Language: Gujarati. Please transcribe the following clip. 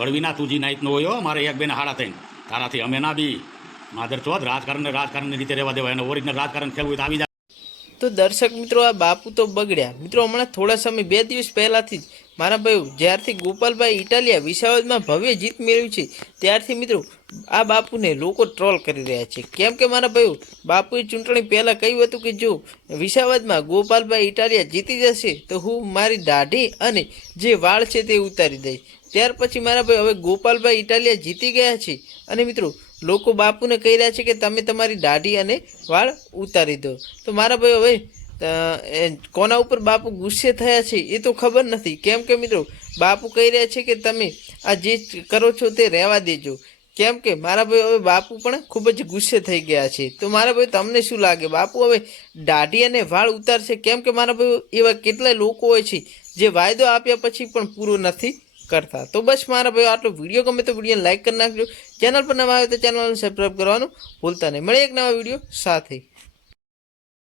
કડવીના તુજી જી નાઈટ નો હોય મારે એક બેને હાડા થઈને. તારાથી અમે ના બી. માધર ચોથ રાજકારણને રાજકારણની રીતે રહેવા દેવાય અને ઓરિજિનલ રાજકારણ ખેલવું તો આવી જાય તો દર્શક મિત્રો, આ બાપુ તો બગડ્યા. મિત્રો, હમણાં થોડા સમય, બે દિવસ પહેલાંથી જ મારા ભાઈ જ્યારથી ગોપાલભાઈ ઇટાલિયા વિસાવદમાં ભવ્ય જીત મેળવી છે, ત્યારથી મિત્રો, આ બાપુને લોકો ટ્રોલ કરી રહ્યા છે. કેમ કે મારા ભાઈઓ બાપુએ ચૂંટણી પહેલાં કહ્યું હતું કે જો વિસાવદમાં ગોપાલભાઈ ઇટાલિયા જીતી જશે, તો હું મારી દાઢી અને જે વાળ છે તે ઉતારી દઈશ. ત્યાર પછી મારા ભાઈ હવે ગોપાલભાઈ ઇટાલિયા જીતી ગયા છે. અને મિત્રો લોકો બાપુને કહી રહ્યા છે કે તમે તમારી દાઢી અને વાળ ઉતારી દો. તો મારા ભાઈ હવે કોના ઉપર બાપુ ગુસ્સે થયા છે એ તો ખબર નથી. કેમ કે મિત્રો, બાપુ કહી રહ્યા છે કે તમે આ જે કરો છો તે રહેવા દેજો. કેમ કે મારા ભાઈ હવે બાપુ પણ ખૂબ જ ગુસ્સે થઈ ગયા છે. તો મારા ભાઈ તમને શું લાગે? બાપુ હવે દાઢી અને વાળ ઉતારશે? કેમ કે મારા ભાઈ એવા કેટલાય લોકો હોય છે જે વાયદો આપ્યા પછી પણ પૂરો નથી કરતા. તો બસ મારા ભાઈ આટલો વીડિયો ગમે તો વીડિયો લાઇક કરી નાખજો. ચેનલ પર નવા આવે તો ચેનલને સબસ્ક્રાઈબ કરવાનું ભૂલતા નહીં. મળે એક નવા વીડિયો સાથે.